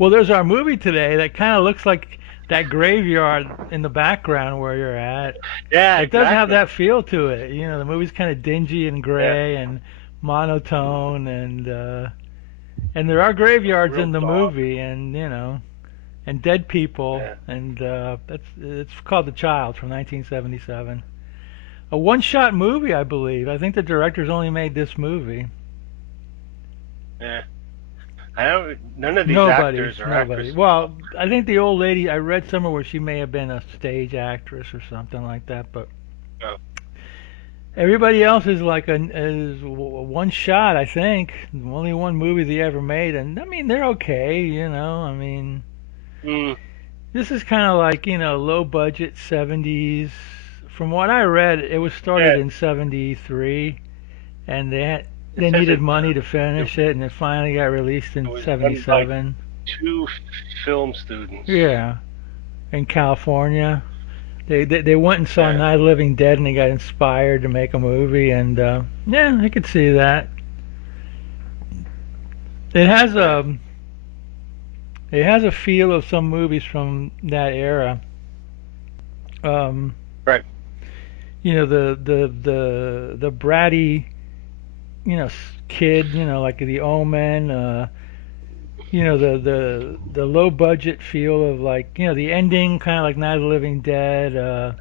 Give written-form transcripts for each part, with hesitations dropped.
Well, there's our movie today that kind of looks like that graveyard in the background where you're at. Yeah, It does have exactly. that feel to it. You know, the movie's kind of dingy and Yeah, gray and monotone, and there are graveyards real in the dark. movie, and and dead people, Yeah. and that's it's called The Child from 1977. A one-shot movie, I believe. I think the directors only made this movie. Yeah. I don't. None of these Nobody, actors or nobody. actresses. Well, I think the old lady, I read somewhere where she may have been a stage actress or something like that, but Oh, everybody else is like is one shot, I think. Only one movie they ever made, and I mean they're okay, you know. I mean, mm, this is kind of like low budget 70s. From what I read, it was started yeah. in 73, and It they says needed it. money to It, finish it, and it finally got released it in was done by 77. two film students. Yeah, in California. They went and saw Yeah. Night of the Living Dead and they got inspired to make a movie and yeah, I could see that. It has Yeah. a it has a feel of some movies from that era. Um, Right. the bratty kid, like The Omen. The low budget feel of like the ending, kind of like Night of the Living Dead.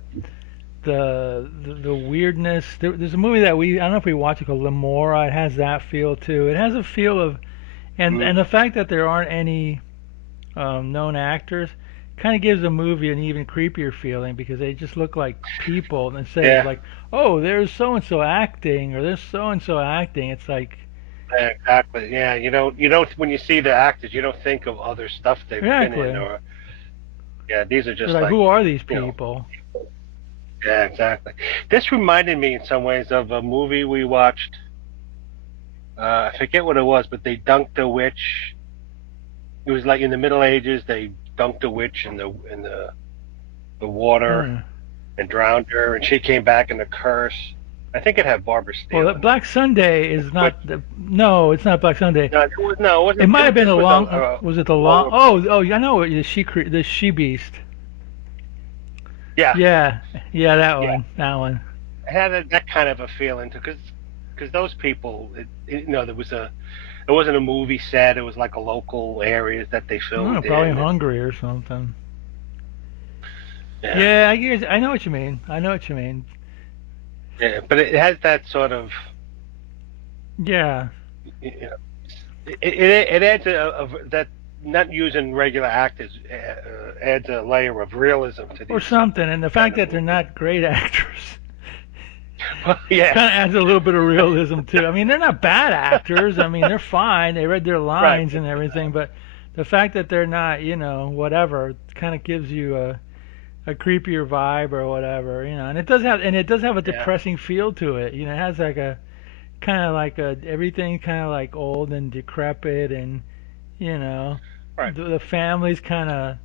The weirdness. There's a movie that I don't know if we watched it called Lemora. It has that feel too. It has a feel of Mm, and the fact that there aren't any known actors kind of gives the movie an even creepier feeling because they just look like people instead of yeah. like, oh, there's so and so acting or there's so and so acting. It's like Yeah, exactly. Yeah. You don't. When you see the actors, you don't think of other stuff they've been in, exactly. or yeah, these are You're just like, like who are these you know. people? Yeah, exactly. This reminded me in some ways of a movie we watched. I forget what it was, but they dunked a witch. It was like in the Middle Ages. They dunked a witch in the water Hmm. and drowned her, and she came back in a curse. I think it had Barbara Well, Steele that in it. Black Sunday is But not no, it's not Black Sunday. no, it It wasn't. might have been This a was long. a Was it the long? lower Oh, budget. oh, yeah, I know it. The she beast. Yeah, Yeah, yeah, that yeah. one, that one. It had that kind of a feeling to because those people, there was a it wasn't a movie set. It was like a local areas that they Oh, filmed probably in, and Hungary or something. yeah, Yeah, I know what you mean. I know what you mean. yeah. But it has that sort of, Yeah, you know, it adds that not using regular actors adds a layer of realism to or these something. And the kind fact of that they're movies. not great actors Well, yeah, kind of adds a little bit of realism too. I mean, they're not bad actors. I mean, they're fine. They read their right. lines and everything, but the fact that they're not, whatever, kind of gives you a creepier vibe or whatever, And it does have a Yeah, depressing feel to it. It has like a kind of like a everything kind of like old and decrepit, and you know right. the family's kind of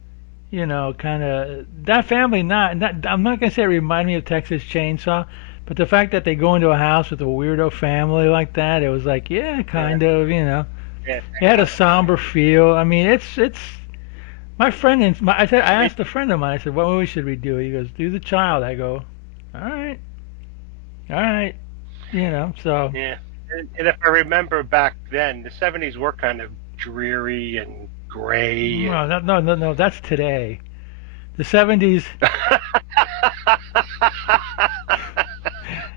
kind of that family. Not I'm not gonna say it reminded me of Texas Chainsaw, but the fact that they go into a house with a weirdo family like that, it was like, yeah, Yeah, kind of, yeah, it had a kind of vibe. somber feel. I mean, it's my friend and I Me, asked a friend of mine. I said, what movie should we do? He goes, do The Child. I go, all right, all right, so. yeah. And if I remember back then, the '70s were kind of dreary and gray No, and. no, that's today. The 70s,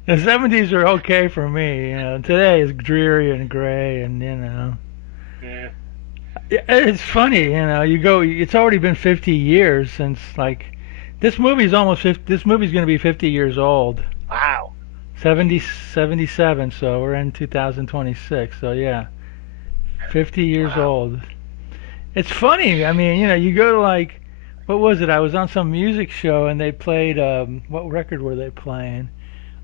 the 70s are okay for me. Today is dreary and gray, and Yeah, it's funny. It's already been 50 years since like this movie's almost 50. This movie's going to be 50 years old. wow. 70, Jeez. 77. So we're in 2026. So yeah, 50 years Wow. old. It's funny. I mean, you go to like, what was it? I was on some music show and they played. What record were they playing?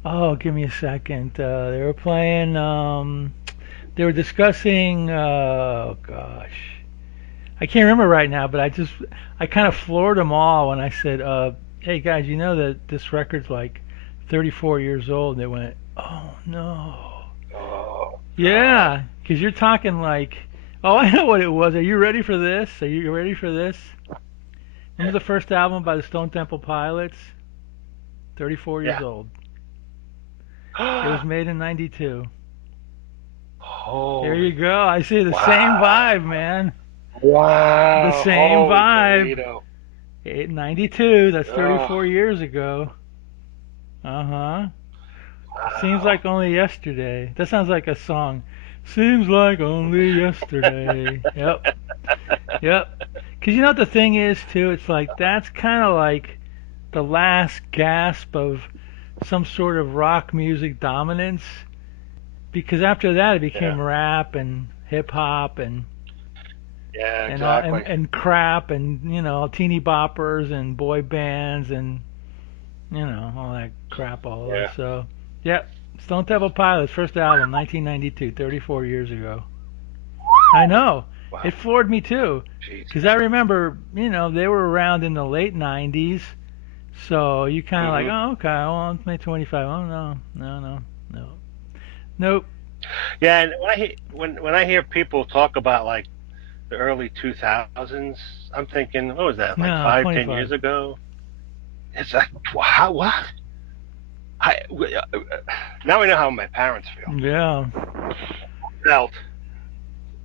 Oh, give me a second. They were playing. They were discussing. Oh gosh, I can't remember right now. But I kind of floored them all when I said, "Hey guys, you know that this record's like 34 years old?" And they went, "Oh no." Oh God. Yeah, because you're talking like Oh, I know what it was. Are you ready for this? Are you ready for this? Remember the first album by the Stone Temple Pilots? 34 years Yeah. old. It was made in 92. There you Holy. go. I see the same Wow. vibe, man. The Wow. same Holy vibe. Toledo. 92, that's Oh, 34 years ago. Uh-huh. Seems wow. like only yesterday. That sounds like a song. Seems like only yesterday. Yep. Yep. Because you know what the thing is, too? It's like that's kind of like the last gasp of some sort of rock music dominance. Because after that, it Yeah. became rap and hip hop Yeah, and all exactly. and crap and teeny boppers and boy bands and all that crap all over. Yeah. So, yep. Stone Temple Pilots first album, 1992, 34 years ago. I know. It Wow. floored me too, because I Jesus. remember, they were around in the late '90s. So you kind of like, Hmm. oh, okay, well, it's May 25. Oh no, no, no, no, nope. Yeah, and when I hear people talk about like the early 2000s, I'm thinking, what was that? Like No, 5, 10 years 25. ago? It's like, wow, what? I now I know how my parents Yeah, felt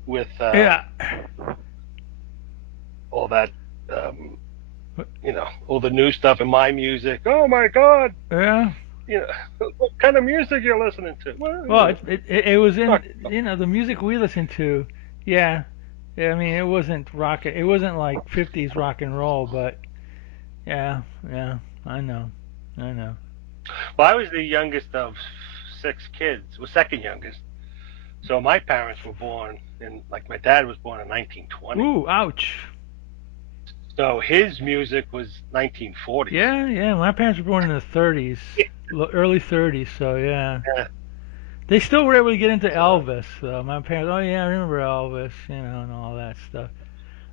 with yeah, all that, um, all the new stuff in my music. Oh my God, yeah. what kind of music you're listening to? Well, Well, it was not, in the music we listened to. Yeah, yeah. I mean, it wasn't rock. It wasn't like '50s rock and roll, but yeah, yeah. I know, I know. well, I was the youngest of 6 kids, was second youngest. So my parents were born in, like, my dad was born in 1920. Ooh, ouch. So his music was 1940s. Yeah, yeah. My parents were born in the '30s, early '30s. So yeah, Yeah. they still were able to get into So, Elvis. My parents, oh yeah, I remember Elvis, and all that stuff.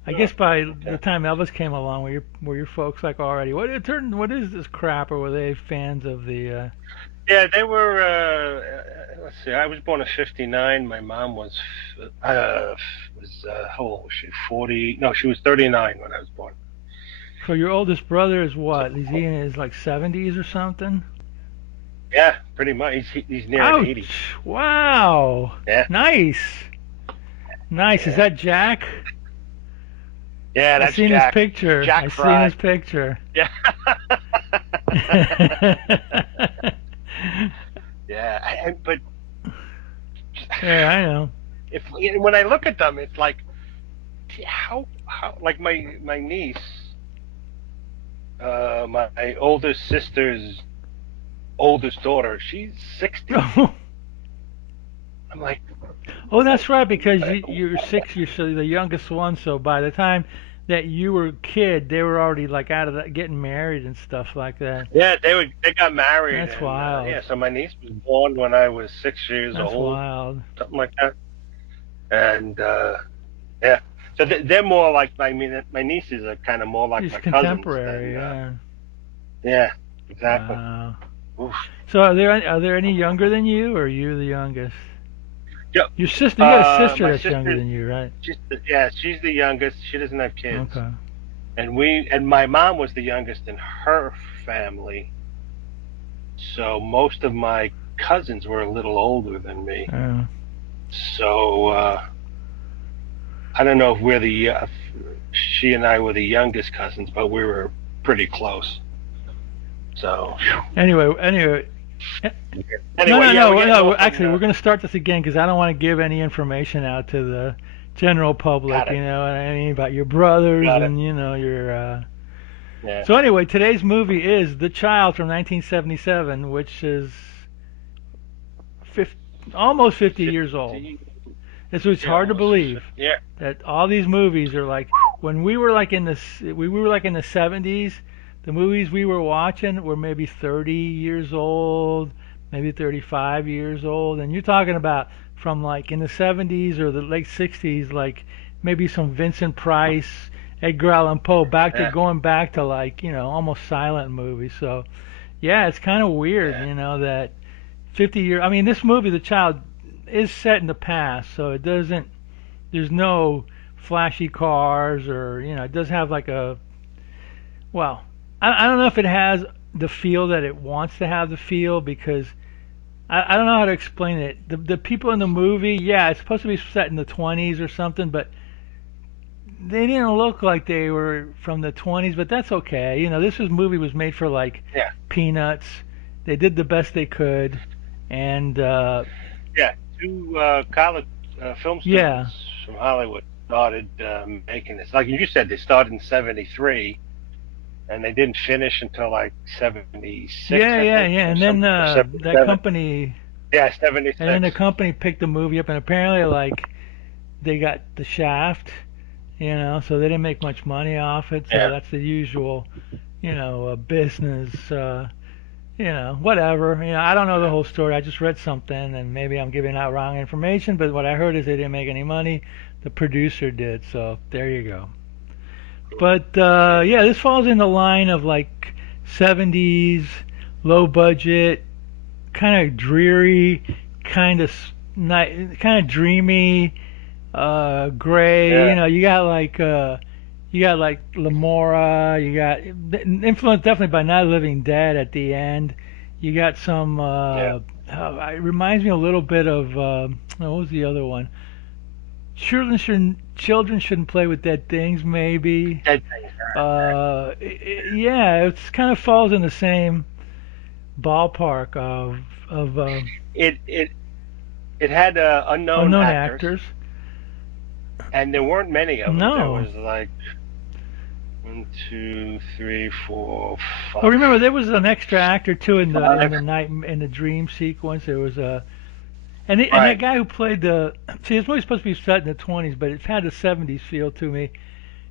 I oh, guess by the okay. time Elvis came along, were your folks like already what is this crap, or were they fans of the? Yeah, they were. Let's see. I was born in '59. My mom how old was she? 40? No, she was 39 when I was born. So your oldest brother is what? Is he in his like '70s or something? Yeah, pretty much. He's nearing 80. Ouch! Wow! Yeah, Nice, nice. Is yeah, that Jack? yeah. I That's seen his Jack. picture. I Jack seen Fry. his picture. Yeah, Yeah, yeah. But I know. if when I look at them, it's like how like my niece, my oldest sister's oldest daughter, she's 60. I'm like, Oh, uh, that's right, because uh, you're six. You're so the youngest one. So by the time that you were a kid, they were already like out of that, getting married and stuff like that. yeah, they got married, That's and wild. yeah, so my niece was born when I was 6 years That's old, wild. something like that, and yeah, so they're more like, I mean, my nieces are kind of more like Just my cousins contemporary, than yeah. yeah, exactly. Wow. Oof. So are there any younger than you, or are you the youngest? Yep. Your sister, you got a sister My that's younger sister, than you, right? she's the youngest. She doesn't have kids, Okay. and my mom was the youngest in her family. So most of my cousins were a little older than me. Uh, So I don't know if she and I were the youngest cousins, but we were pretty close. So anyway. No, anyway, no, yeah, we're no, getting no. off on Actually, we're going to start this again because I don't want to give any information out to the general public. got it, What I mean about your brothers got it. and your. Yeah, So anyway, today's movie is The Child from 1977, which is 50, almost 50 years old. 50. It's Yeah, hard to almost believe 50. Yeah, that all these movies are like when we were like in the 70s. The movies we were watching were maybe 30 years old, maybe 35 years old, and you're talking about from like in the 70s or the late 60s, like maybe some Vincent Price, Edgar Allan Poe, yeah, going back to like almost silent movies. So yeah, it's kind of weird, yeah, that 50 year. I mean, this movie, The Child, is set in the past, so it doesn't There's no flashy cars, or it does have like a, well, I don't know if it has the feel that it wants to have the feel, because I don't know how to explain it. The people in the movie, yeah, it's supposed to be set in the 20s or something, but they didn't look like they were from the 20s. But that's okay. This movie was made for like Yeah, peanuts. They did the best they could, and yeah. Two college film students yeah, from Hollywood started making this. Like you said, they started in '73, and they didn't finish until like '76, yeah, I yeah, think, yeah. or And then some or that '77. company, Yeah, and then '76. the company picked the movie up, and apparently like they got the shaft, so they didn't make much money off it. So Yeah. that's the usual, business. Whatever. I don't know the whole story. I just read something, and maybe I'm giving out wrong information, but what I heard is they didn't make any money. The producer did, so there you go. But yeah, this falls in the line of like 70s, low budget, kind of dreary, kind of kind of dreamy, gray. Yeah. You got like Lamora. You got influenced definitely by Night of the Living Dead at the end. You got some. Yeah. It reminds me a little bit of what was the other one? Children shouldn't play with dead things. Maybe. Dead things. Yeah, it's kind of falls in the same ballpark of It had unknown unknown actors, actors. and there weren't many of them. There No. was like one, two, three, four, Well, five, remember there was an extra actor too in five. the night in the dream sequence. There was a and that Right. guy who played the see, it's really supposed to be set in the 20s, but it's had a 70s feel to me.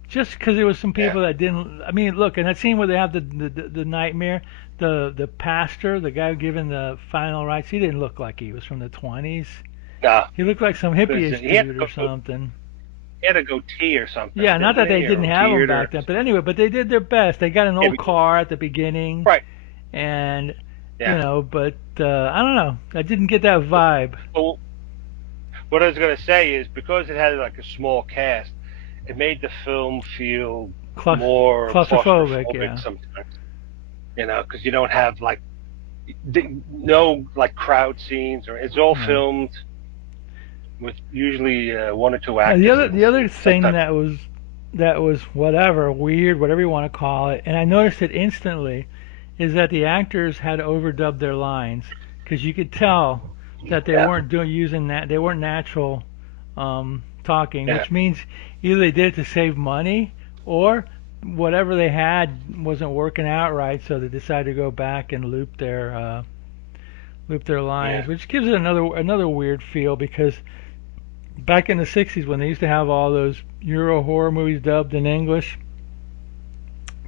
Just because there was some Yeah. people that didn't. I mean, look, and that scene where they have the nightmare, the pastor, the guy giving the final rites, he didn't look like he was from the 20s. No, He looked like some because hippie-ish dude or something. he had a goatee or something, Yeah, not didn't that they he, didn't or a have them beard or back then, but anyway, but they did their best. They got an yeah, old car at the beginning, right. and Yeah. but I don't know. I didn't get that vibe. Well, what I was gonna say is because it had like a small cast, it made the film feel Claus- more Claustrophobic, claustrophobic yeah. sometimes. Because you don't have like no like crowd scenes, or it's all Right. filmed with usually one or two Now, the actors other in the the other scene. thing Sometimes, that was whatever weird, whatever you want to call it, and I noticed it instantly, is that the actors had overdubbed their lines because you could tell that they yeah, weren't doing using that they weren't natural talking, yeah, which means either they did it to save money or whatever they had wasn't working out right, so they decided to go back and loop their yeah. lines, which gives it another weird feel because back in the 60s when they used to have all those Euro horror movies dubbed in English,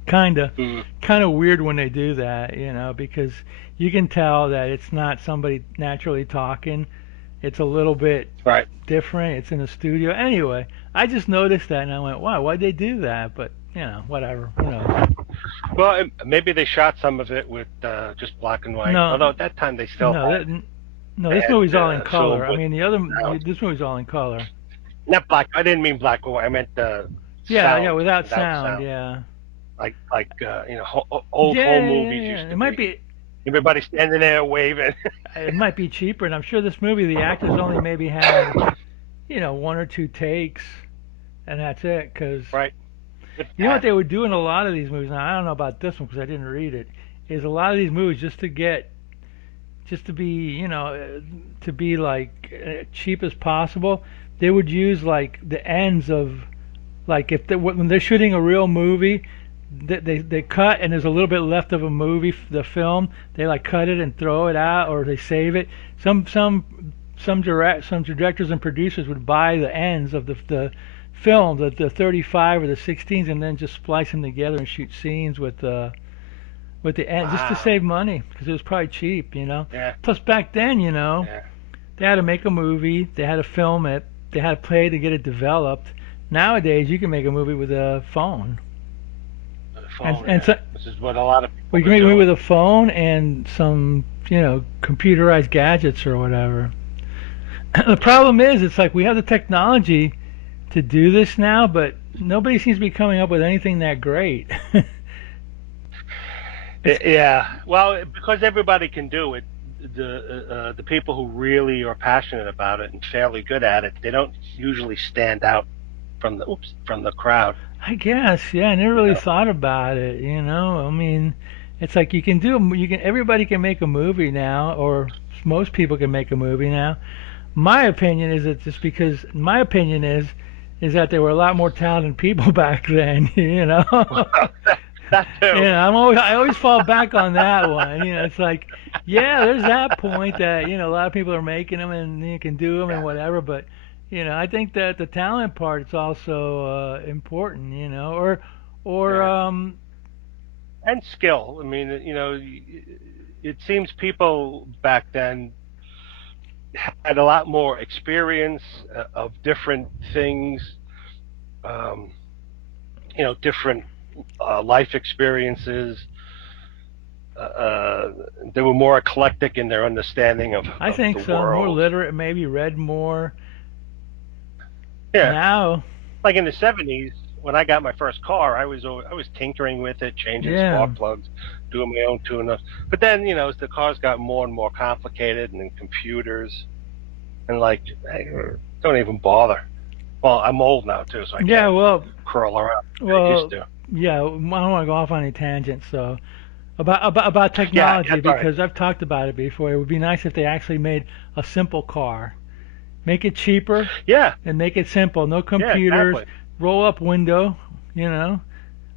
kind of Mm, kind of weird when they do that, because you can tell that it's not somebody naturally talking. It's a little bit right. different. It's in a studio. Anyway, I just noticed that and I went, "Wow, why'd they do that?" But, whatever. Who knows? Well, maybe they shot some of it with just black and white. No, Although at that time they still no, no, this movie's had all in film color. I with mean, sound. this movie's all in color. Not black. I didn't mean black and white. I meant Yeah, yeah, sound without without sound, sound. yeah. Like old Yeah, home yeah, yeah, movies yeah. used It to might be. be Everybody standing there waving. it might be cheaper, and I'm sure this movie the actors only maybe had one or two takes, and that's it. Because Right. If you know what that. they would do in a lot of these movies. Now I don't know about this one because I didn't read it. Is a lot of these movies just to be to be like cheap as possible. They would use like the ends of like if when they're shooting a real movie, they cut and there's a little bit left of a movie, the film. They like cut it and throw it out, or they save it. Some directors and producers would buy the ends of the film, the 35 or the 16s, and then just splice them together and shoot scenes with the end just to Wow. save money because it was probably cheap. Yeah. Plus back then, Yeah. they had to make a movie, they had to film it, they had to pay to get it developed. Nowadays, you can make a movie with a phone, The and phone. and Yeah. so This is what a lot of well, people you can are make a movie doing. with a phone and some computerized gadgets or whatever. The Right. problem is, it's like we have the technology, to do this now, but nobody seems to be coming up with anything that great. It's Yeah, well, because everybody can do it, the people who really are passionate about it and fairly good at it, they don't usually stand out from the crowd. I guess, yeah, I never You really know, thought about it, you know. I mean, it's like you can do you can everybody can make a movie now, or most people can make a movie now. My opinion is that just because my opinion is that there were a lot more talented people back then, you know. that too. I always fall back on that one. You know, it's like, yeah, there's that point that a lot of people are making them and you can do them and Yeah, whatever. But I think that the talent part is also important. Or yeah, and skill. I mean, it seems people back then had a lot more experience of different things. Um, different life experiences. Uh, they were more eclectic in their understanding I of think the so. More world. literate, maybe read more. Yeah, Now, like in the '70s, when I got my first car, I was tinkering with it, changing yeah. spark plugs, doing my own tune-ups. But then, as the cars got more and more complicated, and then computers, and like, hey, don't even bother. Well, I'm old now too, so I Yeah, can't well, curl around like I used well, to. yeah, I don't want to go off on any tangent, so about Yeah, technology that's all right. because I've talked about it before. It would be nice if they actually made a simple car, make it cheaper, Yeah, and make it simple. No yeah, computers, exactly. roll up window, you know,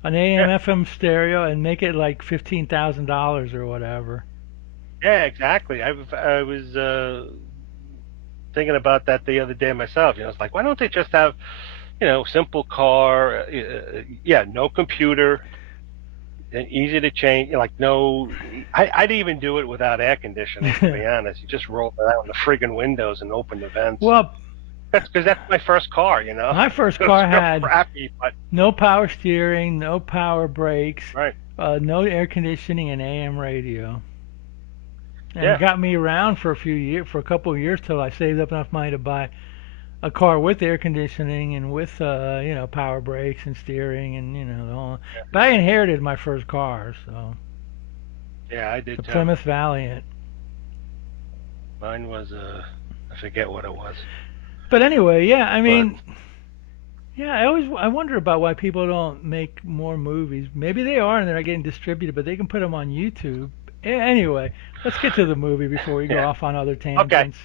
an AM Yeah, FM stereo, and make it like $15,000 or whatever. yeah, exactly. I was thinking about that the other day myself. It's like, why don't they just have, simple car? Yeah, no computer, easy to change. Like no, I'd even do it without air conditioning. To be honest, you just roll it out in the friggin' windows and open the vents. Well, That's because that's my first car. my first It was car real had crappy, but no power steering, no power brakes, right, no air conditioning, and AM radio. And it yeah, got me around for a couple of years till I saved up enough money to buy a car with air conditioning and with power brakes and steering and the whole. But I inherited my first car, so yeah, I it's did a too. Plymouth Valiant. Mine was I forget what it was, But anyway, yeah, I but mean, yeah, I wonder about why people don't make more movies. Maybe they are and they're not getting distributed, but they can put them on YouTube. Anyway, let's get to the movie before we go yeah, off on other okay. tangents.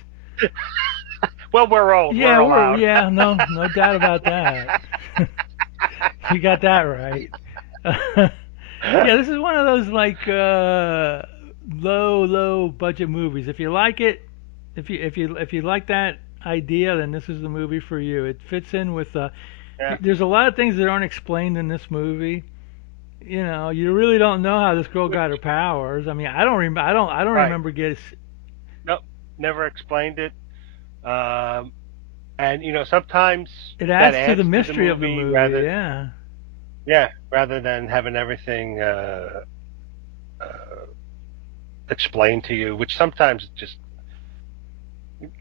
Well, we're old. We're allowed. Yeah, no doubt about that. You got that right. Yeah, this is one of those like low budget movies. If you like it, if you like that idea, then this is the movie for you. It fits in with Yeah, there's a lot of things that aren't explained in this movie. You really don't know how this girl got her powers. I mean, I don't right. remember getting. Nope, never explained it. Um, and sometimes It that adds to the adds to the mystery of the movie movie. Yeah. rather than having everything explained to you, which sometimes just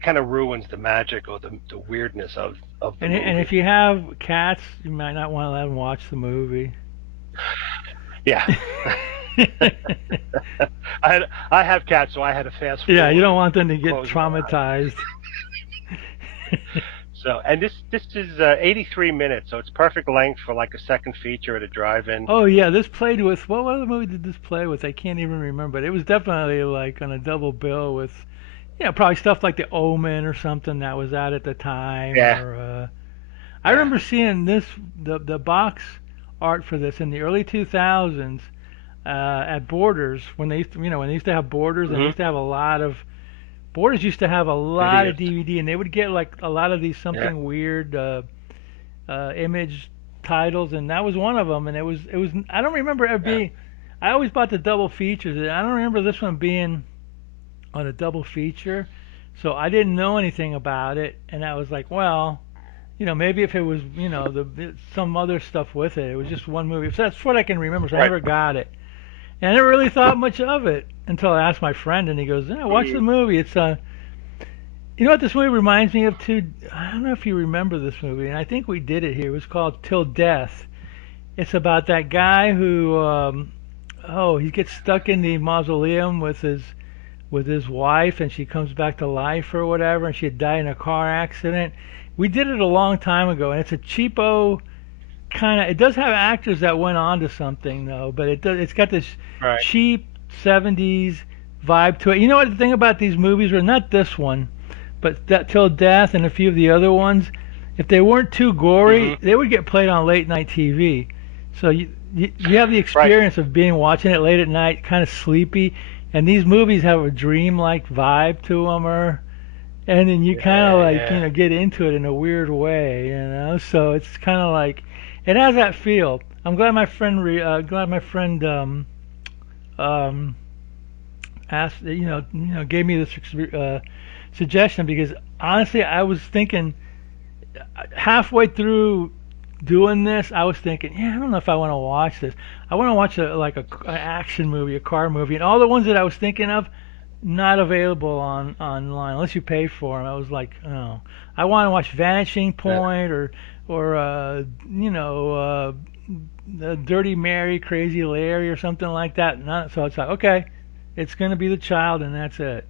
kind of ruins the magic or the weirdness of the And movie. if you have cats, you might not want to let them watch the movie. Yeah, I have cats, so I had to fast Yeah, you forward don't and want them to get close my eyes. traumatized. So, and this is 83 minutes, so it's perfect length for like a second feature at a drive-in. Oh yeah, this played with what other movie did this play with? I can't even remember. But it was definitely like on a double bill with, probably stuff like The Omen or something that was out at the time. Yeah, Or I yeah. remember seeing the box art for this in the early 2000s at Borders when when they used to have Borders and they Hmm. used to have a lot of Borders used to have a lot of Videos. DVD and they would get like a lot of these Yeah, something weird image titles, and that was one of them. And it was I don't remember it yeah. being. I always bought the double features, and I don't remember this one being on a double feature. So I didn't know anything about it, and I was like, well, maybe if it was, some other stuff with it. It was just one movie. So that's what I can remember. So I Right. never got it, and I never really thought much of it until I asked my friend, and he goes, "Yeah, watch the Mm. movie. You know what this movie reminds me of too? I don't know if you remember this movie, and I think we did it here. It was called Till Death. It's about that guy who, oh, he gets stuck in the mausoleum with his wife, and she comes back to life or whatever, and she had died in a car accident. We did it a long time ago, and it's a cheapo kind of. It does have actors that went on to something though, but it's got this Right. cheap '70s vibe to it. You know what the thing about these movies were? Not this one, but that Till Death and a few of the other ones. If they weren't too Hmm. gory, they would get played on late night TV. So you have the Right. experience of being watching it late at night, kind of sleepy, and these movies have a dream-like vibe to them, or and then you kind of Yeah. like Yeah. get into it in a weird way, So it's kind of like it has that feel. I'm glad my friend um asked gave me this suggestion because honestly I was thinking halfway through doing this, I was thinking, yeah, I don't know if I want to watch this. I want to watch an action movie, a car movie, and all the ones that I was thinking of not available on online unless you pay for them. I was like, oh, I want to watch Vanishing Yeah. Point or Dirty Mary, Crazy Larry, or something like that. Not, so it's like, okay, it's gonna be The Child, and that's it.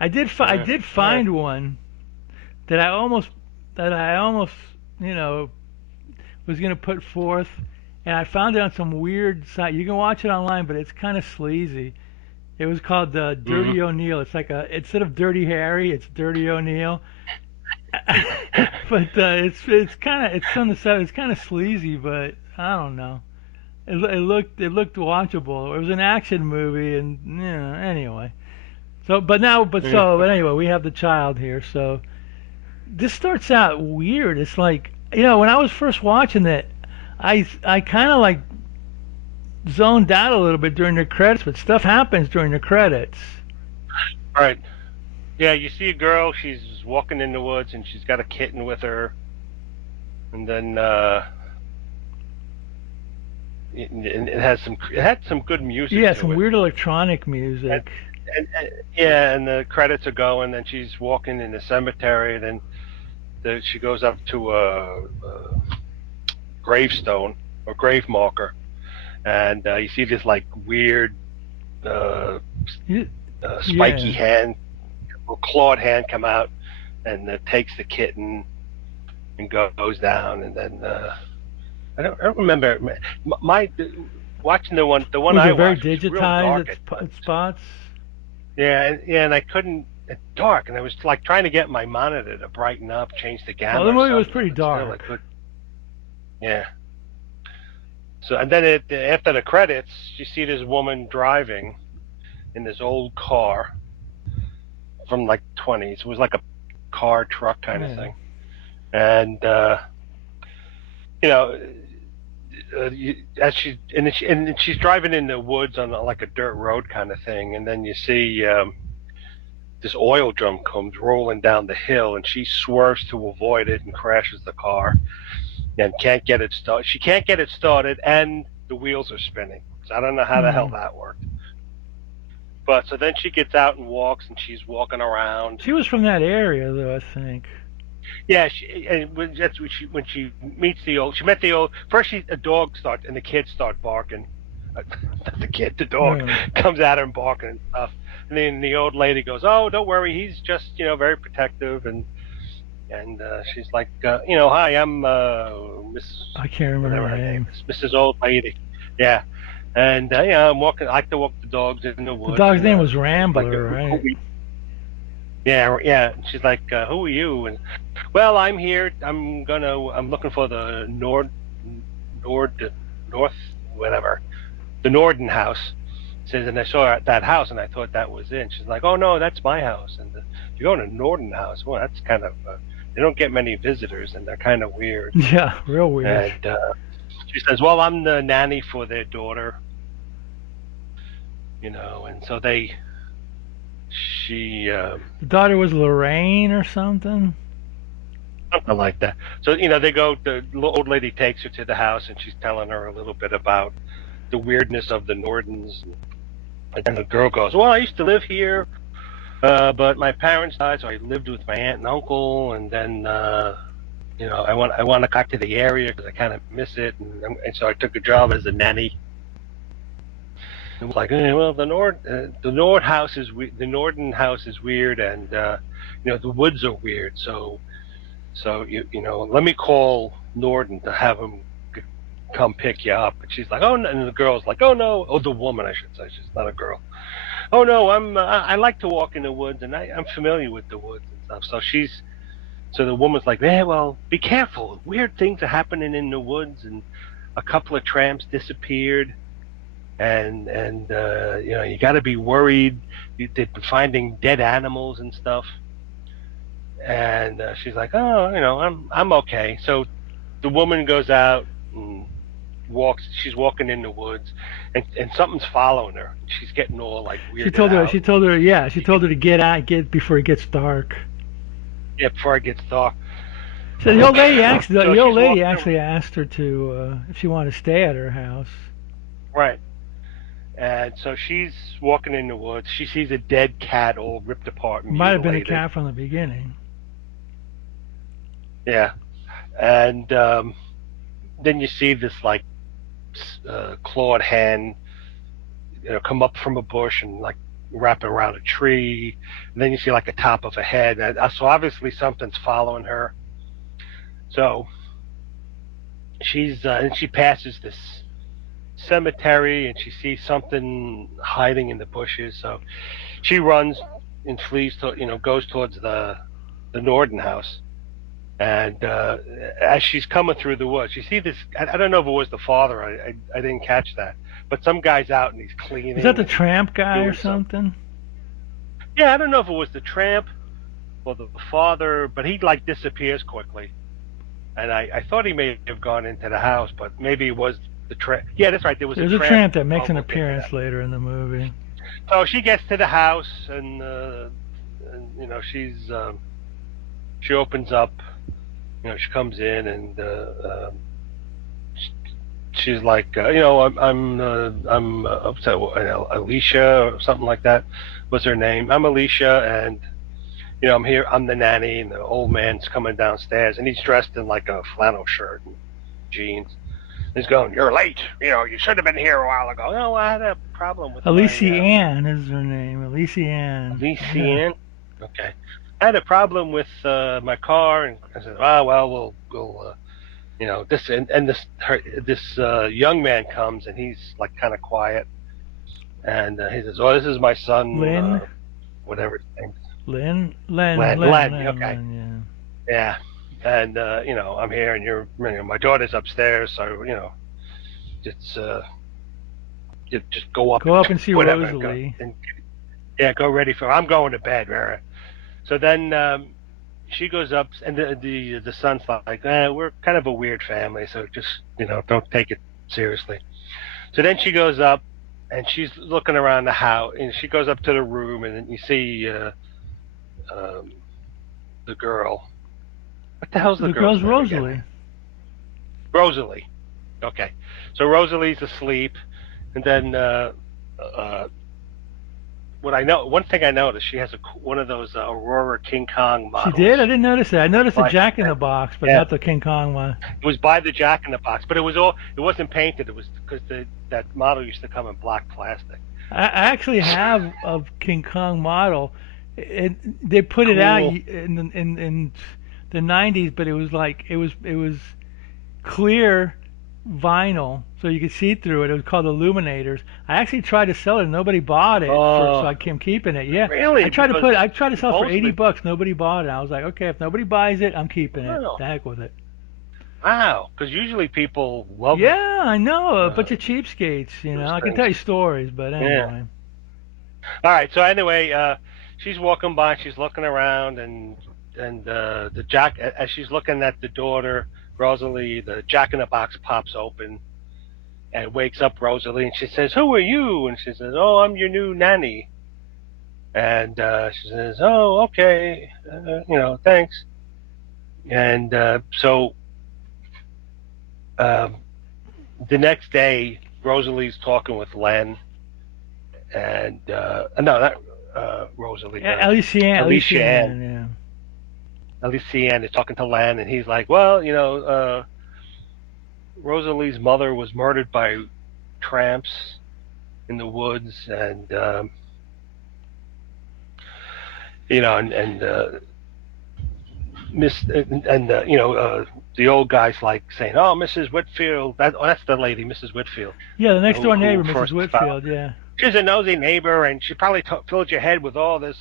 I Yeah. did All right. find one that I almost you know was gonna put forth, and I found it on some weird site. You can watch it online, but it's kind of sleazy. It was called Hmm. Dirty O'Neill. It's like a instead of Dirty Harry, it's Dirty O'Neill. But it's kind of it's on the side. It's kind of sleazy, but I don't know. It looked watchable. It was an action movie, and anyway. Yeah. But anyway, we have the child here. So this starts out weird. It's like when I was first watching it, I kind of like zoned out a little bit during the credits, but stuff happens during the credits. All right. Yeah. You see a girl. She's walking in the woods, and she's got a kitten with her, and then it has some. It had some good music Yeah, to some it. weird electronic And, music. and yeah, and the credits are going, and she's walking in the cemetery, and then she goes up to a gravestone or grave marker, and you see this like weird uh, spiky Yeah. hand or clawed hand come out and takes the kitten and goes down, and then I don't remember my watching the one Was I it very watched was real digitized dark at at times. spots? Yeah, and I couldn't. It's dark, and I was like trying to get my monitor to brighten up, change the Oh, the gamma or movie was something, pretty but still I dark. couldn't. Yeah. So and then after the credits, you see this woman driving in this old car from like 20s. It was like a car truck kind of Yeah. thing, and you know, as and she's driving in the woods on like a dirt road kind of thing, and then you see this oil drum comes rolling down the hill, and she swerves to avoid it and crashes the car and can't get it started. She can't get it started, and the wheels are spinning. So I don't know how the hell Hmm. that worked. But so then she gets out and walks, and she's walking around. She was from that area, though, I think. Yeah, and that's when she meets the old. She met the old. First, a dog starts, and the kids start barking. Not the kid, the dog Yeah. comes at her and barking and stuff. And then the old lady goes, "Oh, don't worry, he's just very protective." And she's like, "Hi, I'm Miss I can't remember her whatever her name name. is, Mrs. Old Lady." Yeah, and I'm walking. I like to walk the dogs in the The woods, dog's and name was she's like, Rambler, right? Yeah, yeah. And she's like, "Who are you?" And well, I'm here. I'm looking for the Nord, North, whatever, the Norden house. Says, and I saw that house, and I thought that was it. And she's like, "Oh no, that's my house." And you're going to Norden house. Well, that's kind of they don't get many visitors, and they're kind of weird. Yeah, real weird. And she says, "Well, I'm the nanny for their daughter, And so she The daughter was Lorraine or something. something like that. So they go. The old lady takes her to the house, and she's telling her a little bit about the weirdness of the Nordens. And then the girl goes, "Well, I used to live here. But my parents died, so I lived with my aunt and uncle, and then I want to go back to the area because I kind of miss it, and so I took a job as a nanny. It was like, well, the Norden house is weird, and the woods are weird. So let me call Norden to have him come pick you up. And she's like, oh, no. And the girl's like, oh no, oh the woman I should say, she's not a girl. Oh no, I like to walk in the woods, and I'm familiar with the woods and stuff. So the woman's like, yeah, well, be careful. Weird things are happening in the woods, and a couple of tramps disappeared, and you got to be worried. They're finding dead animals and stuff. And she's like, oh, I'm okay. So the woman goes out and walks. She's walking in the woods, and something's following her. She's getting all like She weirded told her. out. She told her. Yeah, she She gets, told her to get out, get before it gets dark. yeah, before it gets dark. So the old lady actually, So the old she's lady walking actually asked her to if she wanted to stay at her house. right, and so she's walking in the woods. She sees a dead cat, all ripped apart and Might have been a mutilated. cat from the beginning. Yeah, and then you see this like clawed hand, come up from a bush and like wrap around a tree. And then you see like a top of a head. So obviously something's following her. So and she passes this cemetery and she sees something hiding in the bushes. So she runs and flees to, goes towards the Norden house. And as she's coming through the woods, you see this. I don't know if it was the father. I didn't catch that. But some guy's out and he's Was that cleaning the and tramp guy or doing some. something? Yeah, I don't know if it was the tramp or the father, but he like disappears quickly. And I thought he may have gone into the house, but maybe it was the tramp. Yeah, that's right. There was a There's a tramp. tramp that makes Well, an we'll get to that. appearance later in the movie. So she gets to the house and she opens up. She comes in and she's like, I'm upset. Alicia or something like that was her name. I'm Alicia, and I'm here. I'm the nanny, and the old man's coming downstairs, and he's dressed in like a flannel shirt and jeans. He's going, "You're late. You should have been here a while ago." No, I had a problem with my Alicia Ann is her name. Alicia Ann. Yeah. VCN. Okay, I had a problem with my car, and I said, "Ah, well, we'll this and this young man comes, and he's like kind of quiet, and he says, "Oh, this is my son, Lynn. whatever his name is, Lynn. Len. Len. Len. Len. Len. Okay, Len. yeah." And I'm here, and my daughter's upstairs, so just just go up Go and up and see whatever, and go Rosalie. and yeah, go ready for. I'm going to bed, Rara. So then she goes up, and the son's like, we're kind of a weird family, so just don't take it seriously. So then she goes up, and she's looking around the house, and she goes up to the room, and then you see um, the girl. What the hell's the The girl's girl's name again? Rosalie. Rosalie. Okay, so Rosalie's asleep, and then uh, one thing I noticed, she has one of those Aurora King Kong She models. did. I didn't notice that. I noticed the Like, Jack in the Box, but yeah, not the King Kong one. it was by the Jack in the Box, but it wasn't painted. It was because that model used to come in black plastic. I actually have a King Kong model. They put it out Cool. in the 90s, but it was clear vinyl, so you could see through it. It was called Illuminators. I actually tried to sell it, and nobody bought it so Oh, I'm keeping it. Yeah, really? Because I tried to sell it for 80 supposedly, bucks. Nobody bought it. I was like, okay, if nobody buys it, I'm keeping it. oh, The heck with it. wow. Because usually people love Yeah, I know a uh, bunch of cheapskates. those I can things. tell you stories, but Yeah. anyway. All right. So anyway, she's walking by. She's looking around, and the Jack as she's looking at the daughter Rosalie, the Jack in the Box pops open and wakes up Rosalie, and she says, "Who are you?" And she says, "Oh, I'm your new nanny." And she says, "Oh, okay, thanks." And so um, the next day, Rosalie's talking with Len, and no, that. Rosalie, Alicia Alicia Ann. Ann, yeah. Alicia Ann is talking to Len, and he's like, "Well, Rosalie's mother was murdered by tramps in the woods, and and Miss and the old guy's like saying, "Oh, Mrs. Whitfield, that's the lady, Mrs. Whitfield, Yeah, the next door who neighbor, Mrs. first found. Whitfield, yeah. She's a nosy neighbor, and she probably filled your head with all this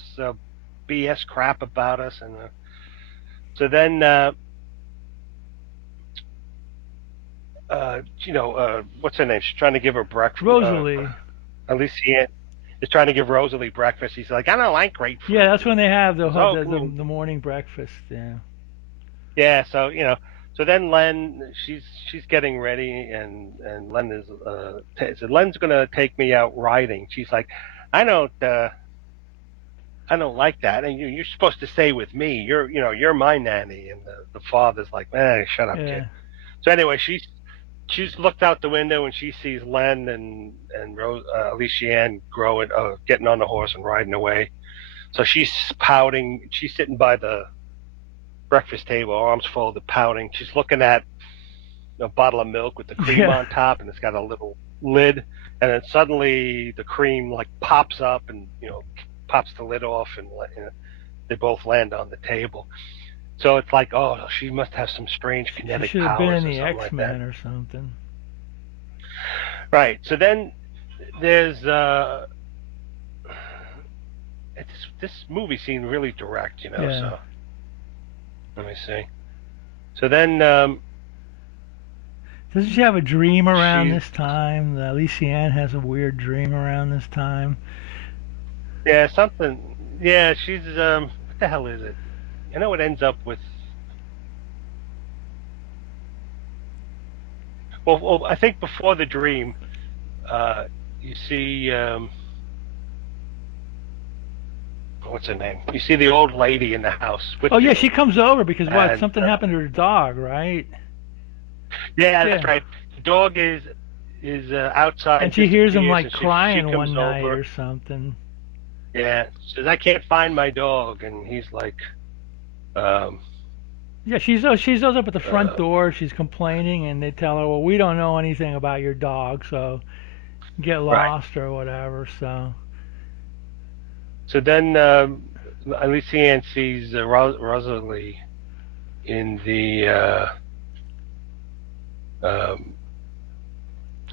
BS crap about us." And so then, what's her name? She's trying to give her breakfast. Rosalie. Alicia is trying to give Rosalie breakfast. He's like, "I don't like Yeah, grapefruit." that's when they have She the goes, "Oh, the morning breakfast, yeah. yeah." So so then Len, she's getting ready, and Len is so Len's gonna take me out riding. She's like, "I don't." I don't like that. And you're supposed to stay with me. You're my nanny. And the father's like, shut up, kid. Yeah. So anyway, she's looked out the window and she sees Len and Alicia Ann getting on the horse and riding away. So she's pouting. She's sitting by the breakfast table, arms folded, pouting. She's looking at a bottle of milk with the cream Yeah. on top, and it's got a little lid. And then suddenly the cream like pops up and pops the lid off, and they both land on the table. So it's like, oh, she must have some strange She kinetic should have been powers in or the something like that. X-Men or something. Right. So then there's this movie seemed really direct. Yeah. So let me see. So then Doesn't she have a dream around she's this time? Alicia Ann has a weird dream around this time. yeah something yeah she's what the hell is it? I know it ends up with well I think before the dream uh, you see what's her name? You see the old lady in the house, Oh yeah, Whitfield, she comes over because what? and Something happened to her dog, right? yeah, that's Yeah. right. The dog is And outside, she hears him disappears, like and she crying comes one night over. or something. Yeah, says I can't find my dog, and he's like, um, Yeah, she's up at the front uh, door. She's complaining, and they tell her, "Well, we don't know anything about your dog, so get right. lost or whatever." So So then Alicia sees Rosalie in the um,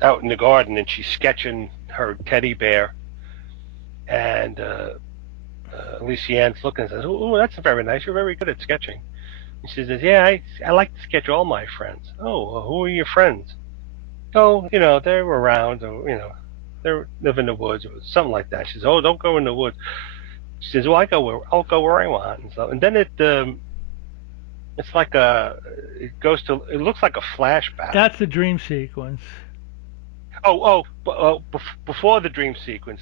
out in the garden, and she's sketching her teddy bear, and Alicia Ann's looking and says, "Oh, that's very nice. You're very good at sketching." And she says, "Yeah, I like to sketch all my friends." "Oh, well, who are your friends?" "Oh, they're around, or they live in the woods, or something like that." She says, "Oh, don't go in the woods." She says, "Well, I'll go where I want." And then it's like it looks like a flashback. that's the dream sequence. Before the dream sequence,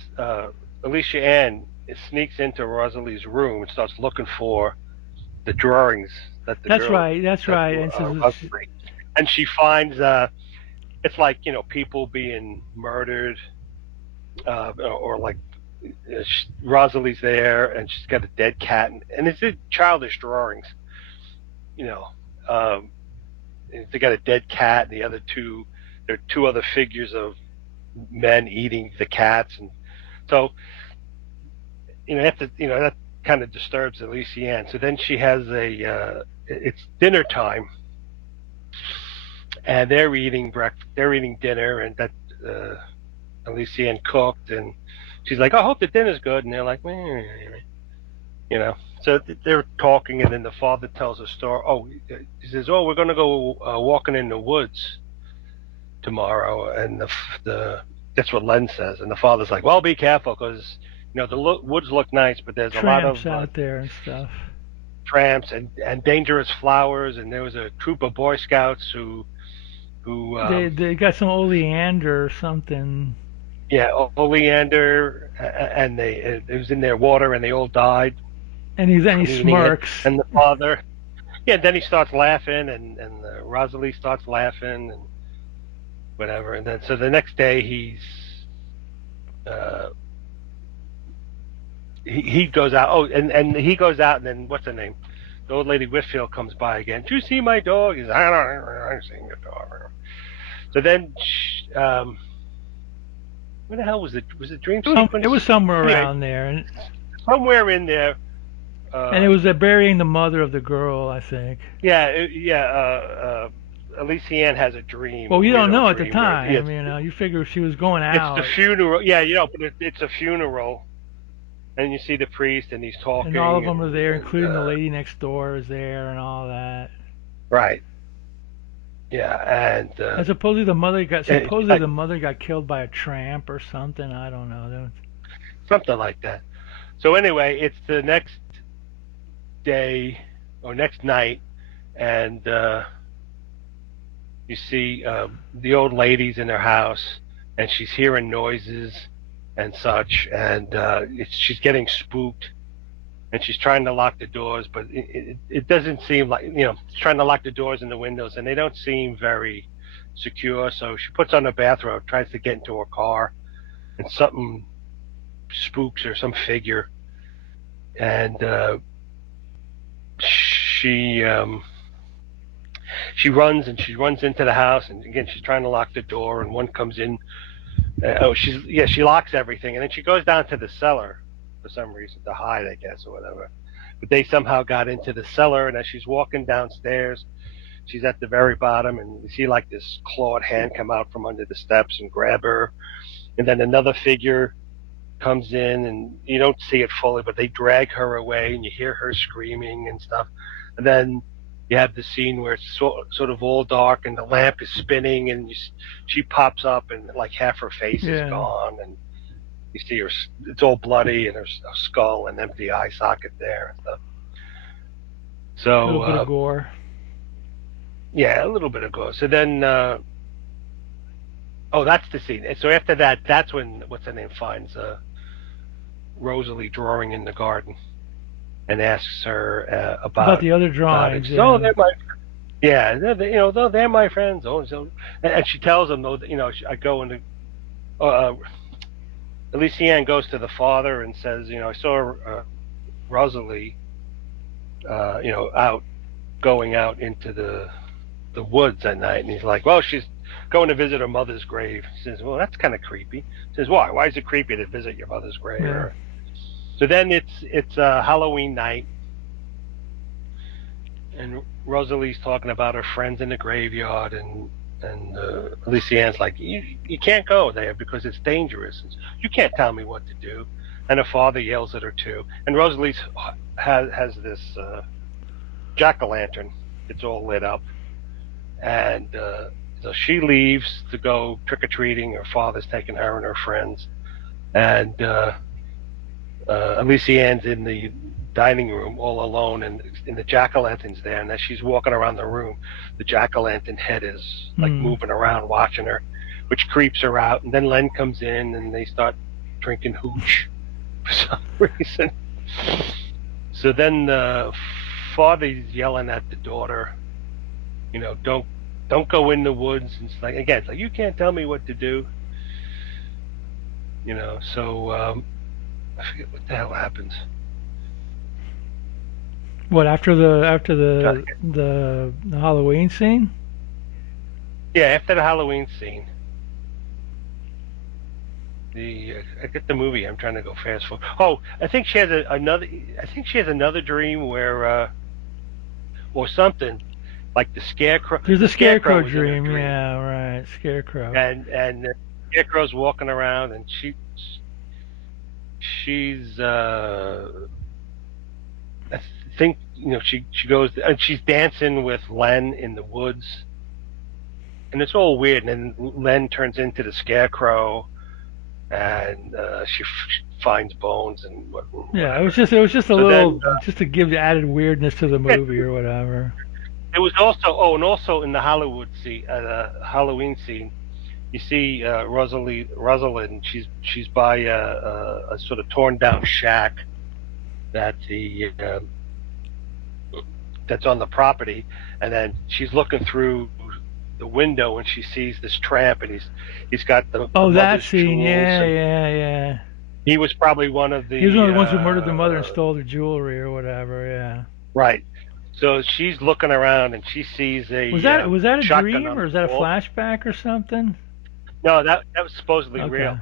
Alicia Ann sneaks into Rosalie's room and starts looking for the drawings that the That's girl right. That's that right. And so Rosalie, and she finds it's like people being murdered, or like Rosalie's there and she's got a dead cat, and it's childish drawings, you know. Um, they got a dead cat, and there are two other figures of men eating the cats, and so after that kind of disturbs Alicia Ann. So then she has it's dinner time, and they're eating dinner, and that uh, Alicia Ann cooked, and she's like, "Oh, I hope the dinner's good," and they're like, you know. So they're talking, and then the father tells a story. Oh, he says, "Oh, we're going to go walking in the woods tomorrow," and the that's what Len says, and the father's like, "Well, be careful, because the woods look nice, but there's a lot tramps of out there and stuff. tramps and dangerous flowers, and there was a troop of Boy Scouts who They got some oleander or something, yeah, oleander, and it was in their water, and they all died and he from eating it. smirks. And the father, yeah, then he starts laughing, and Rosalie starts laughing, and whatever. And then so the next day uh, he goes out. Oh, and he goes out, and then what's her name? The old lady Whitfield comes by again. Do you see my dog? He's I don't see your dog. So then, where the hell was it? Was it dream It was sequence? somewhere Anyway, around there, somewhere in there, and it uh, was burying the mother of the girl, I think. yeah, Elysian has a dream, a Well, you don't weirdo know at the dream where time, you figure if she was going it's the out, funeral. Yeah, but it's a funeral, and you see the priest, and he's and all of talking, them are there, and including the lady next door is there, and all that. right, yeah, and And it's supposedly like the mother got killed by a tramp or something. I don't know. something like that. So anyway, it's the next day or next night, and you see the old lady's in her house, and she's hearing noises and such, and she's getting spooked, and she's trying to lock the doors, but it doesn't seem like she's trying to lock the doors and the windows, and they don't seem very secure. So she puts on her bathrobe, tries to get into her car, and something spooks her, some figure, and she she runs into the house, and again she's trying to lock the door, and one comes in. She locks everything, and then she goes down to the cellar for some reason to hide, I guess, or whatever. But they somehow got into the cellar, and as she's walking downstairs, she's at the very bottom, and you see like this clawed hand come out from under the steps and grab her, and then another figure comes in, and you don't see it fully, but they drag her away, and you hear her screaming and stuff. And then you have the scene where it's sort of all dark, and the lamp is spinning, and she pops up, and like half her face is Yeah, gone, and you see her; it's all bloody, and her skull and empty eye socket there and stuff. a little So bit of gore. yeah, a little bit of gore. So then, oh, that's the scene. So after that, that's when what's her name finds Rosalie drawing in the garden and asks her About about the other it. drawings, She says, "Oh, yeah. they're my friends." Oh, so and she tells them though, I go into uh, Elysian goes to the father and says, I saw Rosalie, out going out into the woods at night, and he's like, "Well, she's going to visit her mother's grave." He says, "Well, that's kind of creepy." He says, "Why? Why is it creepy to visit your mother's grave?" Yeah. So then it's Halloween night, and Rosalie's talking about her friends in the graveyard, and Alicia's like, you can't go there because it's dangerous. You can't tell me what to do. And her father yells at her too. And Rosalie's has this jack o' lantern. It's all lit up, and so she leaves to go trick or treating. Her father's taking her and her friends, and Elysian's in the dining room all alone, and the jack o' lantern's there. And as she's walking around the room, the jack o' lantern head is like Hmm. moving around, watching her, which creeps her out. And then Len comes in, and they start drinking hooch for some reason. So then the father's yelling at the daughter, don't go in the woods. And it's like again, it's like you can't tell me what to do. So I forget what the hell happens. What after Trying to the Halloween scene? Yeah, after the Halloween scene, the I get the movie. I'm trying to go fast forward. Oh, I think she has another. I think she has another dream where, or something like the scarecrow. There's The a scarecrow scarecrow was in her dream. dream, Yeah, right. Scarecrow. and the scarecrow's walking around, and she's I think she goes and she's dancing with Len in the woods, and it's all weird. And then Len turns into the scarecrow, and she finds bones and Yeah, whatever. it was just a So then little just to give added weirdness to the yeah, movie or whatever. it was also and also in the Halloween scene, you see Rosalind. She's by a sort of torn down shack that the that's on the property, and then she's looking through the window and she sees this tramp, and he's got the Oh, that mother's scene. jewels, Yeah, and yeah, yeah. He was probably one of He was one the of the ones who murdered the mother and stole the jewelry or whatever. Yeah. right. So she's looking around and she sees Was a that a shotgun dream on or the is that a wall. flashback or something? No, that was supposedly Okay. real.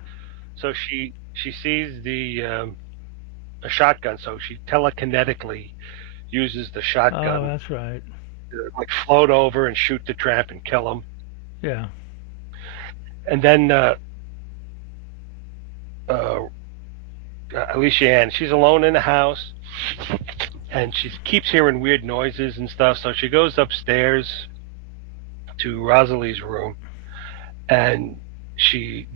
So she sees the shotgun. So she telekinetically uses the Oh, shotgun that's right. to like float over and shoot the tramp and kill him. Yeah. And then uh, Alicia Ann, she's alone in the house and she keeps hearing weird noises and stuff. So she goes upstairs to Rosalie's room and she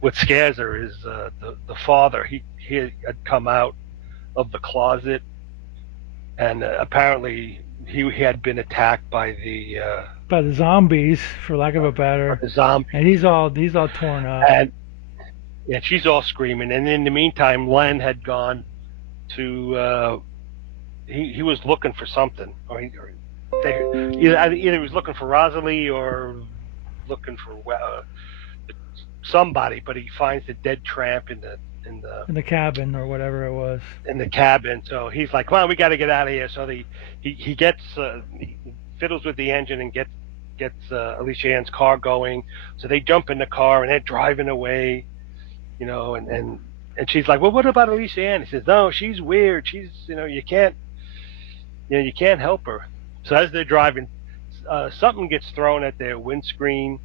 what scares her is the father. He had come out of the closet and apparently he had been attacked By the zombies, for lack of a by better. the zombie, And he's all torn up. and she's all screaming. And in the meantime, Len had gone to he was looking for something, or either he was looking for Rosalie or looking for somebody, but he finds the dead tramp in the In the cabin or whatever it was. in the cabin. So he's like, "Come on, we got to get out of here." So he gets he fiddles with the engine and gets Alicia Ann's car going. So they jump in the car and they're driving away, and she's like, "Well, what about Alicia Ann?" He says, "No, she's weird. She's you can't help her." So as they're driving, something gets thrown at their windscreen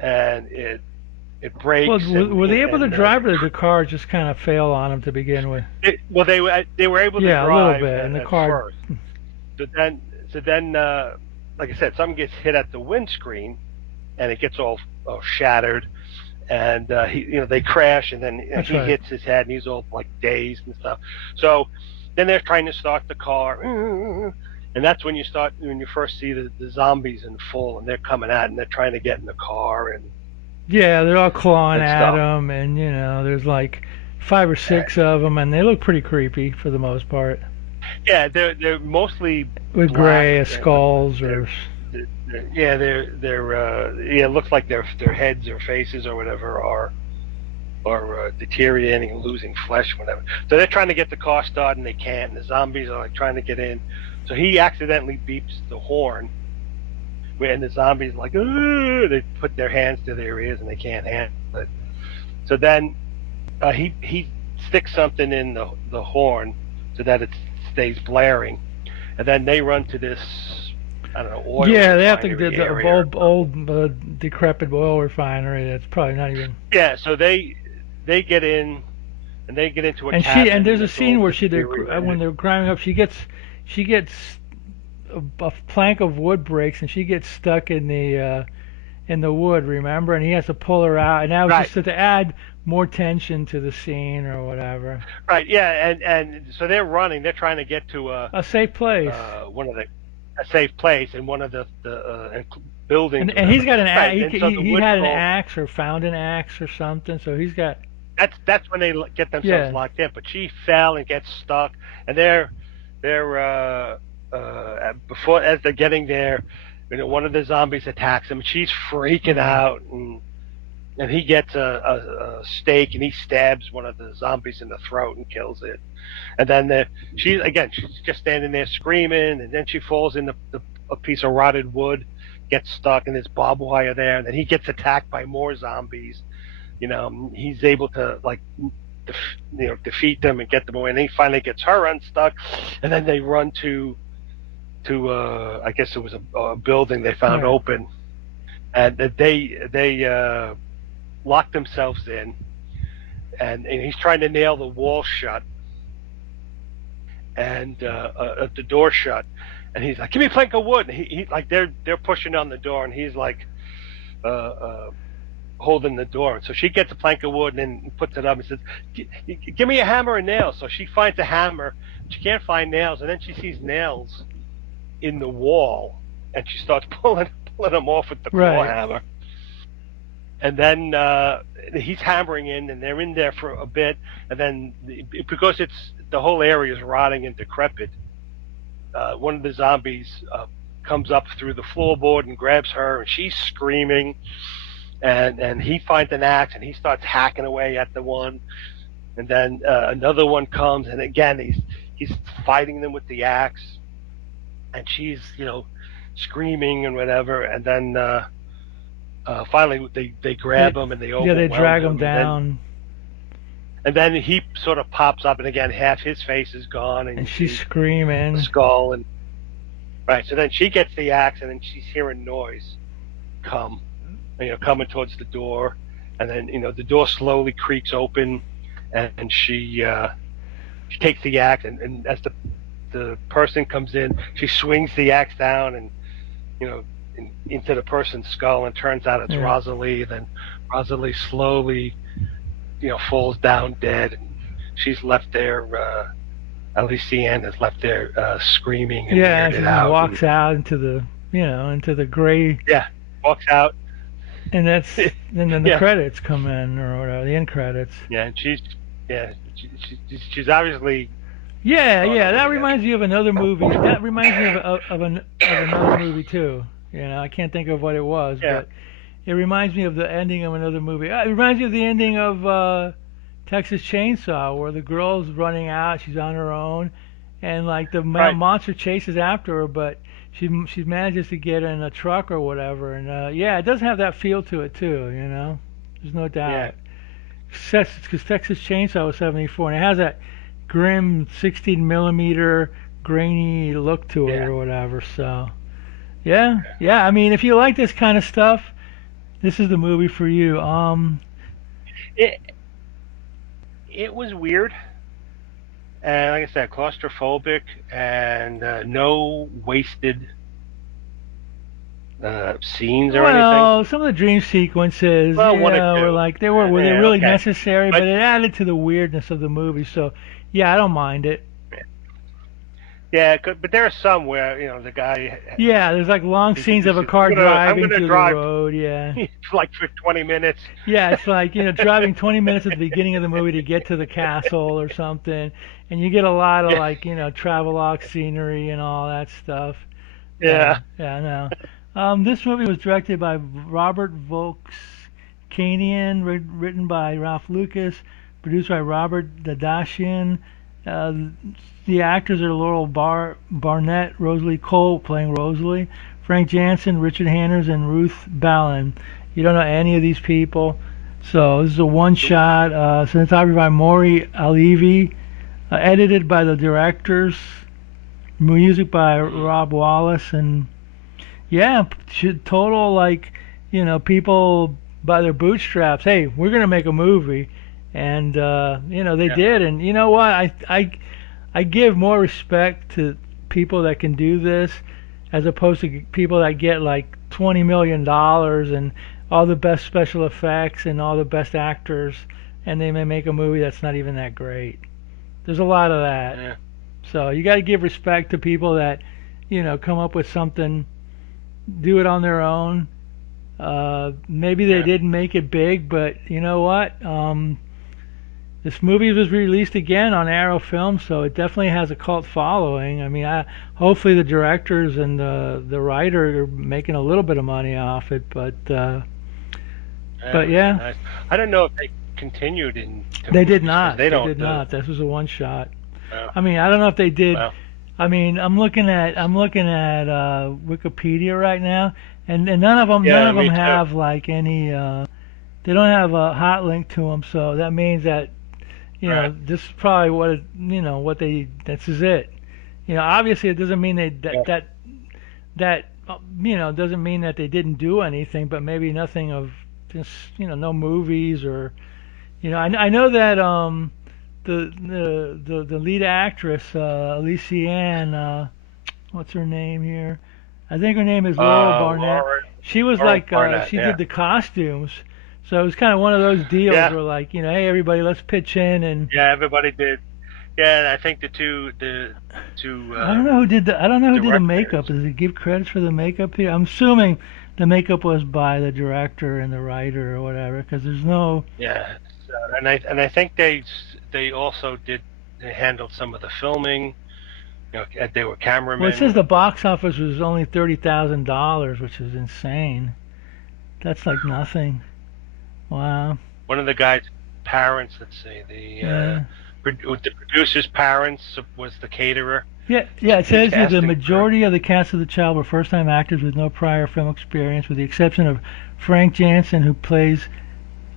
and it Well, breaks were they able to drive, or did the car just kind of fail on them to begin with? well they were able to Yeah, a little drive bit. And the at car. first. So then, like I said, something gets hit at the windscreen, and it gets all shattered. And they crash, and then That's he right. hits his head, and he's all like dazed and stuff. So then they're trying to start the car, and that's when you first see the zombies in full, and they're coming out, and they're trying to get in the car Yeah, they're all clawing and at stuff. them, and there's like five or six of them, and they look pretty creepy for the most part, Yeah, they're mostly with black, gray but skulls or. yeah, they're yeah, it looks like their heads or faces or whatever are deteriorating and losing flesh, whatever. So they're trying to get the car started and they can't. And the zombies are like trying to get in. So he accidentally beeps the horn, and the zombies like, "Ugh!" They put their hands to their ears and they can't handle it. So then he sticks something in the horn so that it stays blaring, and then they run to this, I don't know, oil Yeah, they have to refinery get the area or something. old decrepit oil refinery. That's probably not even. Yeah, so they get in and they get into a And cabin there's a that's all scene where when deteriorated. they're grinding up, she gets a plank of wood breaks, and she gets stuck in the wood. Remember, and he has to pull her out, and that was Right, just to add more tension to the scene or whatever. right, yeah, and so they're running. They're trying to get to A safe place. one of the a safe place in one of the buildings or And he's whatever. got Right, and so the he wood had an all axe or found an axe or something, so he's got. that's when they get themselves Yeah. locked in. But she fell and gets stuck, and they're before as they're getting there, one of the zombies attacks them. She's freaking Hmm. out and he gets a stake and he stabs one of the zombies in the throat and kills it. And then she's just standing there screaming, and then she falls in a piece of rotted wood, gets stuck, and there's barbed wire there. And then he gets attacked by more zombies. He's able to defeat them and get them away. And he finally gets her unstuck, and then they run to I guess it was a building they found Right. open, and they lock themselves in, and he's trying to nail the wall shut and the door shut, and he's like, "Give me a plank of wood." And he like they're pushing on the door, and he's like uh, uh, holding the door. So she gets a plank of wood and then puts it up and says, "Give me a hammer and nails." So she finds a hammer, she can't find nails, and then she sees nails in the wall, and she starts pulling them off with the claw Right. hammer. And then he's hammering in, and they're in there for a bit, and then because it's the whole area is rotting and decrepit, one of the zombies comes up through the floorboard and grabs her, and she's screaming. and he finds an axe and he starts hacking away at the one, and then another one comes, and again he's fighting them with the axe, and she's screaming and whatever, and then finally they They, grab him and they yeah, they overwhelm drag him him, down, and then he sort of pops up, and again half his face is gone, and and you she's see the screaming, skull, and right. So then she gets the axe, and then she's hearing noise come, coming towards the door, and then the door slowly creaks open, and she takes the axe, and as the person comes in, she swings the axe down, and you know into the person's skull, and turns out it's yeah. Rosalie. Then Rosalie slowly falls down dead, and she's left there. Elysian is left there screaming and Yeah, she weirded just out, and walks out into the, into the gray, yeah, walks out. and then the Yeah, credits come in or whatever, the end credits. yeah, and she's obviously Yeah, gone yeah, over that the edge. reminds me of another movie. That reminds me of another movie too. I can't think of what it was, Yeah, but it reminds me of the ending of another movie. It reminds me of the ending of Texas Chainsaw, where the girl's running out, she's on her own, and like the right. monster chases after her, but she manages to get in a truck or whatever. And yeah, it does have that feel to it too. There's no Yeah, doubt. Because Texas Chainsaw was '74, and it has that grim 16 millimeter grainy look to it yeah. or whatever. So yeah, yeah. I mean, if you like this kind of stuff, this is the movie for you. It it was weird, and like I said, claustrophobic, and no wasted scenes or anything. Well, some of the dream sequences, Well, one or were two. like were they Yeah, really okay, necessary? but But it added to the weirdness of the movie. So yeah, I don't mind it. yeah, but there are some where the guy Yeah, there's like long scenes he of a says, car I'm driving gonna through the drive road. Yeah. like for 20 minutes. Yeah, it's like, driving 20 minutes at the beginning of the movie to get to the castle or something. And you get a lot of Yeah, like, travelogue scenery and all that stuff. Yeah, yeah. yeah, I know. This movie was directed by Robert Voskanian, written by Ralph Lucas, produced by Robert Dadashian. Uh, the actors are Laurel Barnett, Rosalie Cole playing Rosalie, Frank Janson, Richard Hanners, and Ruth Ballin. You don't know any of these people. So this is a one Nope. shot, cinematography by Maury Alivi, edited by the directors, music by Mm, Rob Wallace, and yeah, total like, people by their bootstraps. Hey, we're gonna make a movie, and they yeah, did. And you know what? I give more respect to people that can do this as opposed to people that get like $20 million and all the best special effects and all the best actors, and they may make a movie that's not even that great. There's a lot of that. yeah, So you got to give respect to people that, come up with something, do it on their own. Maybe they yeah, didn't make it big, but you know what? This movie was released again on Arrow Film, so it definitely has a cult following. I mean, hopefully the directors and the writer are making a little bit of money off it, that but would be yeah, nice. I don't know if they continued into they did movies because not. they They don't. did not. This was a one shot. Uh, I mean, I don't know if they did. well, I mean, I'm looking at Wikipedia right now, and none yeah, of them me too. have like any. They don't have a hot link to them, so that means that Right. this is probably what what they. This is it. Obviously it doesn't mean Yeah. that doesn't mean that they didn't do anything, but maybe nothing of just no movies or I know that the lead actress Alicia Ann, what's her name here? I think her name is Laurel Barnett. Laurel, She was Laurel like Barnett. she Yeah. did the costumes, so it was kind of one of those deals Yeah. where like hey everybody, let's pitch in. And Yeah. Everybody did. Yeah. And I think the two I don't know who did the makeup. directors. Does it give credits for the makeup here? I'm assuming the makeup was by the director and the writer or whatever, because there's no. Yeah. So, and I think they also they handled some of the filming. They were Well, it says cameramen. the box office was only $30,000, which is insane. That's like nothing. Wow. One of the guy's parents, let's see, Yeah. the producer's parents was the caterer. Yeah, yeah, it The says here the casting for majority of the cast of the child were first time actors with no prior film experience, with the exception of Frank Janson, who plays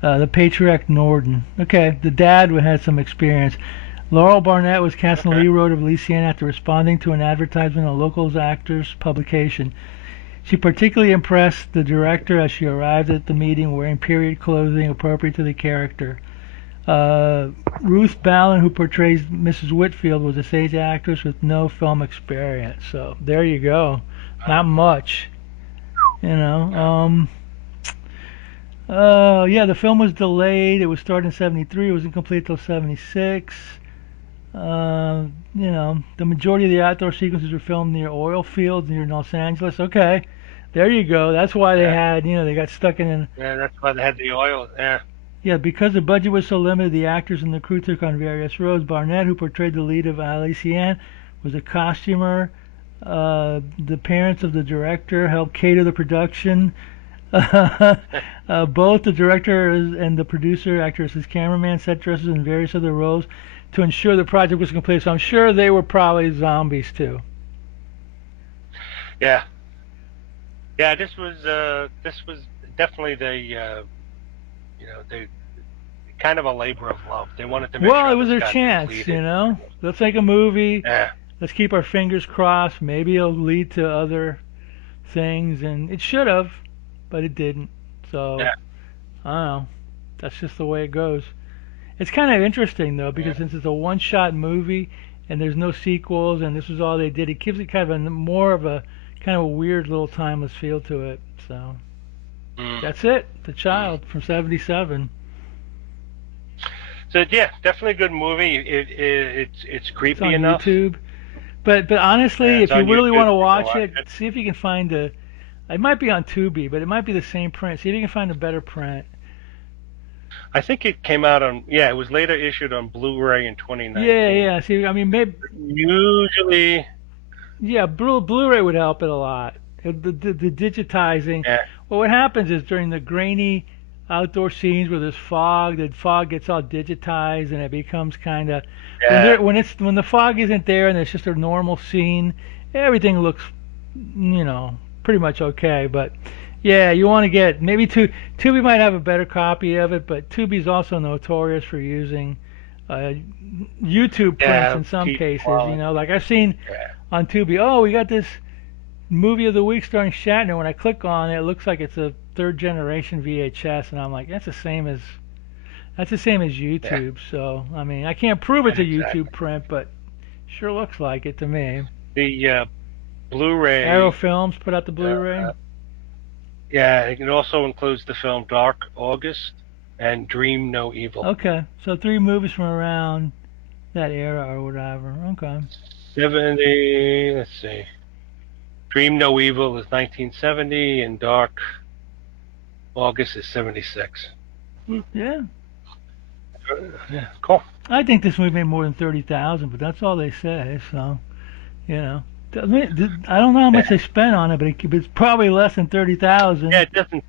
the patriarch Norden. Okay, the dad had some experience. Laurel Barnett was cast in the okay, lead role of Elysian after responding to an advertisement in a local actors publication. She particularly impressed the director as she arrived at the meeting wearing period clothing appropriate to the character. Uh, Ruth Ballin, who portrays Mrs. Whitfield, was a stage actress with no film experience. So there you go. Not much, you know. no, Yeah, the film was delayed. It was started in '73. It wasn't complete until '76. The majority of the outdoor sequences were filmed near oil fields near Los Angeles. Okay, there you go. That's why they yeah, had, they got stuck in. yeah. That's why they had the oil. Yeah, Yeah, because the budget was so limited, the actors and the crew took on various roles. Barnett, who portrayed the lead of Alicienne, was a costumer. The parents of the director helped cater the production. Both the director and the producer, actors as cameraman, set dresses, and various other roles to ensure the project was complete. So I'm sure they were probably zombies too. yeah, yeah. This was definitely the kind of a labor of love. They wanted to make Well, it sure was this their got chance, completed. Let's make a movie. Yeah, Let's keep our fingers crossed. Maybe it'll lead to other things, and it should have, but it didn't. So yeah, I don't know. That's just the way it goes. It's kind of interesting though, yeah, because since it's a one-shot movie and there's no sequels, and this was all they did, it gives it kind of a more of a kind of a weird little timeless feel to it. So mm, that's it. The mm. Child from '77. So yeah, definitely a good movie. It's It's creepy on enough. YouTube. But Yeah, honestly, it's if you on really YouTube. want to You can watch watch it, it. see if you can find a. It might be on Tubi, but it might be the same print. See if you can find a better print. I think it came out on. Yeah, it was later issued on Blu-ray in Yeah, 2019. yeah. See, I mean, maybe Usually, yeah, Blu-ray would help it a lot. The digitizing. yeah, Well, what happens is during the grainy outdoor scenes where there's fog, the fog gets all digitized and it becomes kind of yeah, when the fog isn't there and it's just a normal scene, everything looks pretty much okay. But yeah, you want to get maybe Tubi might have a better copy of it, but Tubi's also notorious for using uh, YouTube prints yeah. in some Cheap cases. quality. Like I've seen Yeah, on Tubi. Oh, we got this movie of the week starring Shatner. When I click on it, it looks like it's a third generation VHS, and I'm like, that's the same as yeah, YouTube. So I mean, I can't prove it's a YouTube exactly. print, but sure looks like it to me. The Arrow Blu-ray. Films put out the Uh, Blu-ray. uh, yeah, it also includes the film Dark August and Dream No Evil. Okay, so three movies from around that era or whatever. Okay. 70. Let's see. Dream No Evil is 1970, and Dark August is 76. Yeah, Yeah, cool. I think this movie made more than 30,000, but that's all they say. So you know, I don't know how Yeah, much they spent on it, but it's probably less than yeah, 30,000. it doesn't.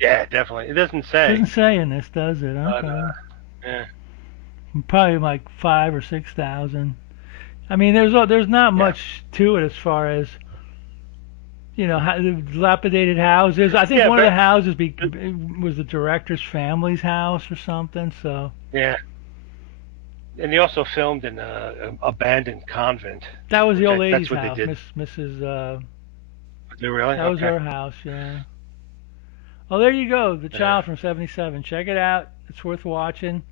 Yeah, definitely. It doesn't Doesn't say, say in this, does it? but Okay. yeah, Probably like 5 or 6,000. I mean, there's not yeah, much to it as far as dilapidated houses. I think yeah, one of the but houses was the director's family's house or something. So yeah. And they also filmed in a abandoned convent, that was the which old lady's that's what they house, did. Mrs. Was it really? That was Okay. her house. Yeah. Oh, there you go. The Yeah. Child from '77. Check it out. It's worth watching.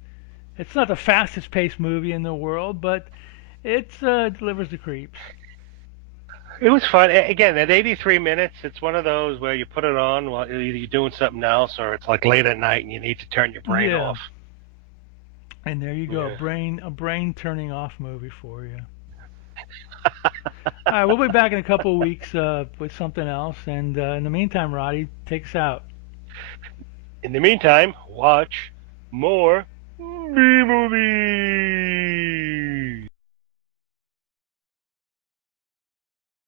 It's not the fastest paced movie in the world, but it delivers the creeps. It was fun. Again, at 83 minutes, it's one of those where you put it on while either you're doing something else or it's like late at night and you need to turn your brain Yeah. off. And there you go, Yeah. a brain turning off movie for you. All right, we'll be back in a couple of weeks with something else. And in the meantime, Roddy, take us out. In the meantime, watch more B movies.